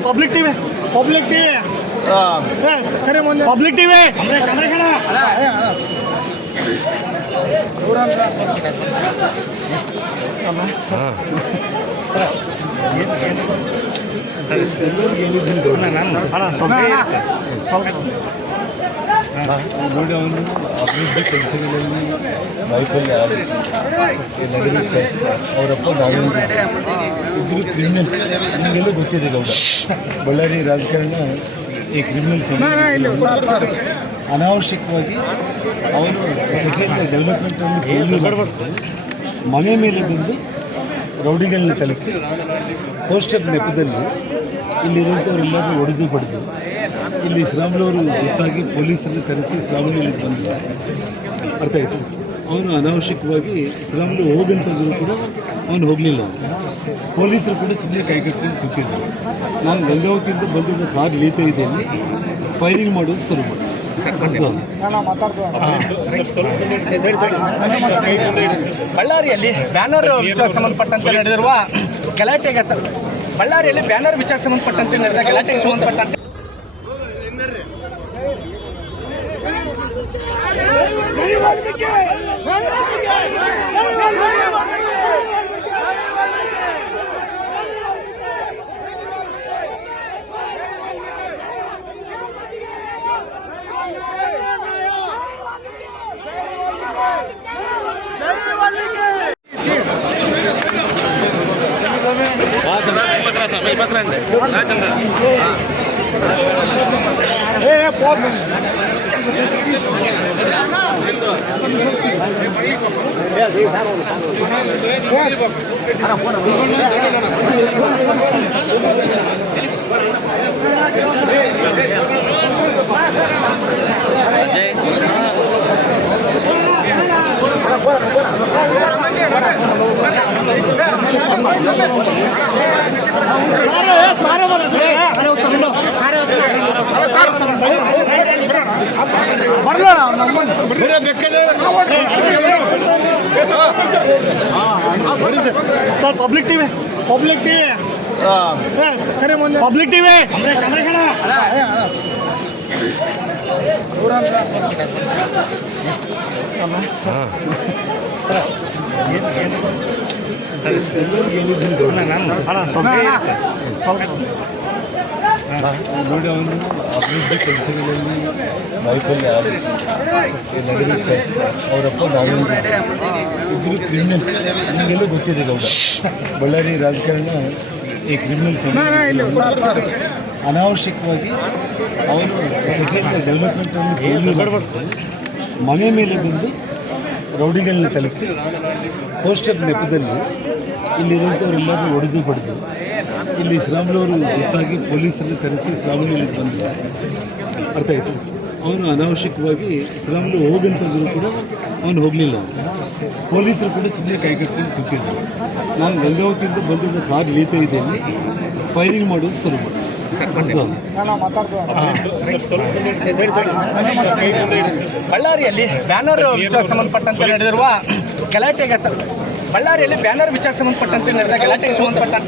Public TV खरे public TV ನೋಡಿ ಅವನು ಅಭಿವೃದ್ಧಿ ಕೆಲಸಗಳಲ್ಲಿ ವೈಫಲ್ಯ ಆಗಿ ನಗರ ಸಂಸ್ಥೆ ಅವರಪ್ಪ ನಾರಾಯಣ ಇಬ್ಬರು ಕ್ರಿಮಿನಲ್ ನಿಮಗೆಲ್ಲ ಗೊತ್ತಿದೆ ಗೌಡ ಬಳ್ಳಾರಿ ರಾಜಕಾರಣ ಈ ಕ್ರಿಮಿನಲ್ ಅನಾವಶ್ಯಕವಾಗಿ ಅವನು ಸೆಟಲ್ ಡೆವಲಪ್ಮೆಂಟನ್ನು ಫೇಲ್ಯೂರ್ ಮನೆ ಮೇಲೆ ಬಂದು ರೌಡಿಗಳನ್ನ ಕಲಿಸಿ ಪೋಸ್ಟರ್ ನೆಪದಲ್ಲಿ ಇಲ್ಲಿರುವಂಥವರೆಲ್ಲರೂ ಹೊಡೆದು ಬಡಿದು ಇಲ್ಲಿ ಶ್ರಾವಣವರು ಗೊತ್ತಾಗಿ ಪೊಲೀಸರನ್ನು ಕರೆಸಿ ಶ್ರಾವಣಿಯಲ್ಲಿ ಬಂದ ಅರ್ಥ ಆಯಿತು. ಅವನು ಅನಾವಶ್ಯಕವಾಗಿ ಶ್ರಾವಣಿ ಹೋಗಂತಂದರೂ ಕೂಡ ಅವನು ಹೋಗಲಿಲ್ಲ. ಪೊಲೀಸರು ಕೂಡ ಸುಮ್ಮನೆ ಕೈ ಕಟ್ಕೊಂಡು ಕೂತಿದ್ದರು. ನಾನು ಗಂಗಾವತಿಯಿಂದ ಬಂದು ಕಾರ್ ಇಳೀತಾ ಇದ್ದೇನೆ, ಫೈರಿಂಗ್ ಮಾಡೋದು ಶುರು ಮಾಡಿ ಬಳ್ಳಾರಿಯಲ್ಲಿ ಬ್ಯಾನರ್ ವಿಚಾರ ಸಂಬಂಧಪಟ್ಟಂತೆ ನಡೆದಿರುವ ಗಲಾಟೆಗೆ ಬಳ್ಳಾರಿಯಲ್ಲಿ ಬ್ಯಾನರ್ ವಿಚಾರ ಸಂಬಂಧಪಟ್ಟಂತೆ ನಡೆದ ಗಲಾಟೆಗೆ ಸಂಬಂಧಪಟ್ಟಂತೆ पब्लिक टीवी खरे पब्लिक टीवी ನೋಡಿ ಅವನು ಅಭಿವೃದ್ಧಿ ಕೆಲಸಗಳಲ್ಲಿ ವೈಫಲ್ಯ ಆಗಿ ನಗರ ಸಂಸ್ಥೆ ಅವರಪ್ಪ ನಾರಾಯಣ ಇಬ್ಬರು ಕ್ರಿಮಿನಲ್ ನಿಮಗೆಲ್ಲ ಗೊತ್ತಿದೆ ಗೌಡ ಬಳ್ಳಾರಿ ರಾಜಕಾರಣ ಈ ಕ್ರಿಮಿನಲ್ ಅನಾವಶ್ಯಕವಾಗಿ ಅವನು ಸೆಟಲ್ ಡೆವಲಪ್ಮೆಂಟನ್ನು ಫೇಲ್ಯೂರ್ ಮನೆ ಮೇಲೆ ಬಂದು ರೌಡಿಗಳನ್ನ ಕಲಿಸಿ ಪೋಸ್ಟರ್ ನೆಪದಲ್ಲಿ ಇಲ್ಲಿರುವಂಥವರೆಲ್ಲರೂ ಹೊಡೆದು ಬಡಿದು ಇಲ್ಲಿ ಶ್ರಾವಣವರು ಗೊತ್ತಾಗಿ ಪೊಲೀಸರನ್ನು ಕರೆಸಿ ಶ್ರಾವಣಿಯಲ್ಲಿ ಬಂದ ಅರ್ಥ ಆಯಿತು. ಅವನು ಅನಾವಶ್ಯಕವಾಗಿ ಶ್ರಾವಣಿ ಹೋಗಂತಂದರೂ ಕೂಡ ಅವನು ಹೋಗಲಿಲ್ಲ. ಪೊಲೀಸರು ಕೂಡ ಸುಮ್ಮನೆ ಕೈ ಕಟ್ಕೊಂಡು ಕೂತಿದ್ದರು. ನಾನು ಗಂಗಾವತಿಯಿಂದ ಬಂದು ಕಾರ್ ಇಳೀತಾ ಇದ್ದೇನೆ, ಫೈರಿಂಗ್ ಮಾಡೋದು ಶುರು ಮಾಡಿ ಬಳ್ಳಾರಿಯಲ್ಲಿ ಬ್ಯಾನರ್ ವಿಚಾರ ಸಂಬಂಧಪಟ್ಟಂತೆ ನಡೆದಿರುವ ಗಲಾಟೆಗೆ ಬಳ್ಳಾರಿಯಲ್ಲಿ ಬ್ಯಾನರ್ ವಿಚಾರ ಸಂಬಂಧಪಟ್ಟಂತೆ ನಡೆದ ಗಲಾಟೆಗೆ ಸಂಬಂಧಪಟ್ಟಂತೆ